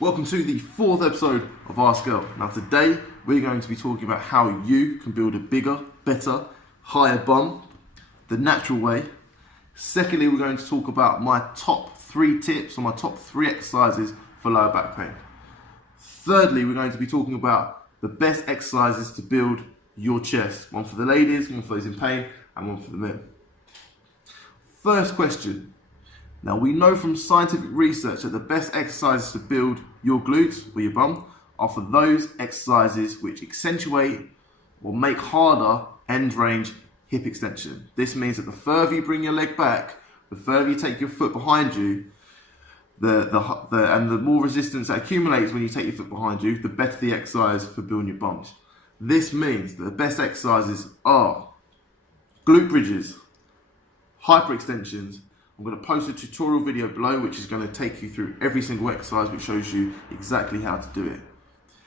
Welcome to the fourth episode of Ask Girl. Now today we're going to be talking about how you can build a bigger, better, higher bum the natural way. Secondly, we're going to talk about my top 3 tips or my top 3 exercises for lower back pain. Thirdly, we're going to be talking about the best exercises to build your chest. One for the ladies, one for those in pain, and one for the men. First question. Now we know from scientific research that the best exercises to build your glutes or your bum are for those exercises which accentuate or make harder end range hip extension. This means that the further you bring your leg back, the further you take your foot behind you, and the more resistance that accumulates when you take your foot behind you, the better the exercise for building your bums. This means that the best exercises are glute bridges, hyperextensions. I'm going to post a tutorial video below which is going to take you through every single exercise which shows you exactly how to do it.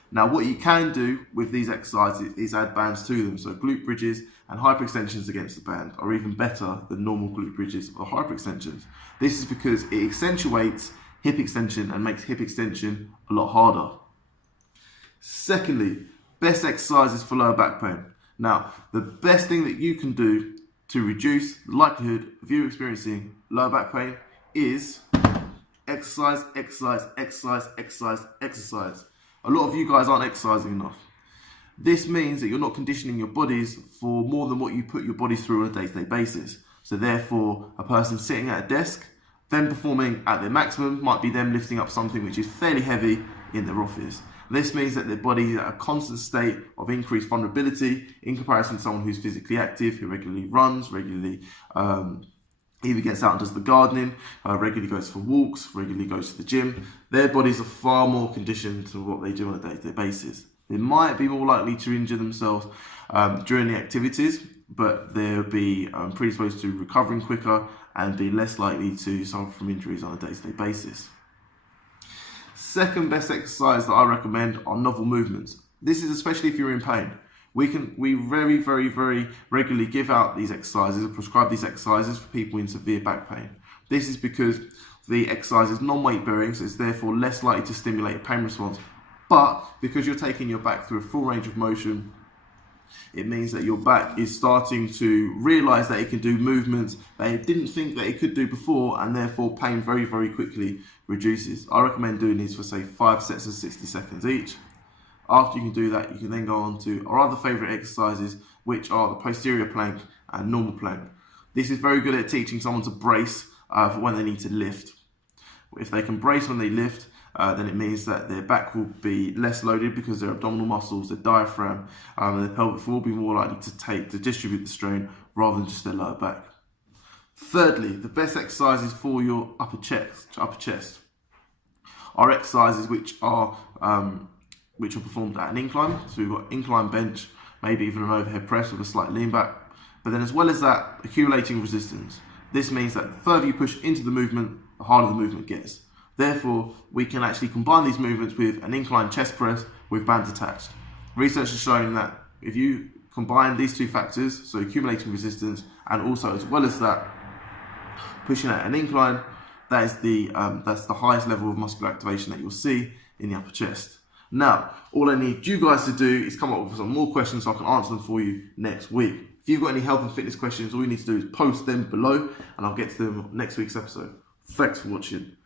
Now what you can do with these exercises is add bands to them. So glute bridges and hyperextensions against the band are even better than normal glute bridges or hyperextensions. This is because it accentuates hip extension and makes hip extension a lot harder. Secondly, best exercises for lower back pain. Now the best thing that you can do to reduce the likelihood of you experiencing lower back pain is exercise, exercise, exercise, exercise, exercise. A lot of you guys aren't exercising enough. This means that you're not conditioning your bodies for more than what you put your bodies through on a day-to-day basis. So therefore, a person sitting at a desk, then performing at their maximum, might be them lifting up something which is fairly heavy in their office. This means that their body is at a constant state of increased vulnerability in comparison to someone who's physically active, who regularly runs, regularly either gets out and does the gardening, regularly goes for walks, regularly goes to the gym. Their bodies are far more conditioned to what they do on a day-to-day basis. They might be more likely to injure themselves during the activities, but they'll be predisposed to recovering quicker and be less likely to suffer from injuries on a day-to-day basis. Second best exercise that I recommend are novel movements. This is especially if you're in pain. We very regularly give out these exercises or prescribe these exercises for people in severe back pain. This is because the exercise is non-weight bearing, so it's therefore less likely to stimulate a pain response. But because you're taking your back through a full range of motion, it means that your back is starting to realize that it can do movements that it didn't think that it could do before, and therefore pain very quickly reduces. I recommend doing these for say 5 sets of 60 seconds each. After you can do that, you can then go on to our other favorite exercises, which are the posterior plank and normal plank. This is very good at teaching someone to brace for when they need to lift. If they can brace when they lift, then it means that their back will be less loaded because their abdominal muscles, their diaphragm, and their pelvic floor will be more likely to distribute the strain rather than just their lower back. Thirdly, the best exercises for your upper chest are exercises which are performed at an incline. So we've got incline bench, maybe even an overhead press with a slight lean back. But then as well as that, accumulating resistance. This means that the further you push into the movement, the harder the movement gets. Therefore, we can actually combine these movements with an incline chest press with bands attached. Research has shown that if you combine these 2 factors, so accumulating resistance and also as well as that, pushing at an incline, that's the highest level of muscular activation that you'll see in the upper chest. Now, all I need you guys to do is come up with some more questions so I can answer them for you next week. If you've got any health and fitness questions, all you need to do is post them below and I'll get to them next week's episode. Thanks for watching.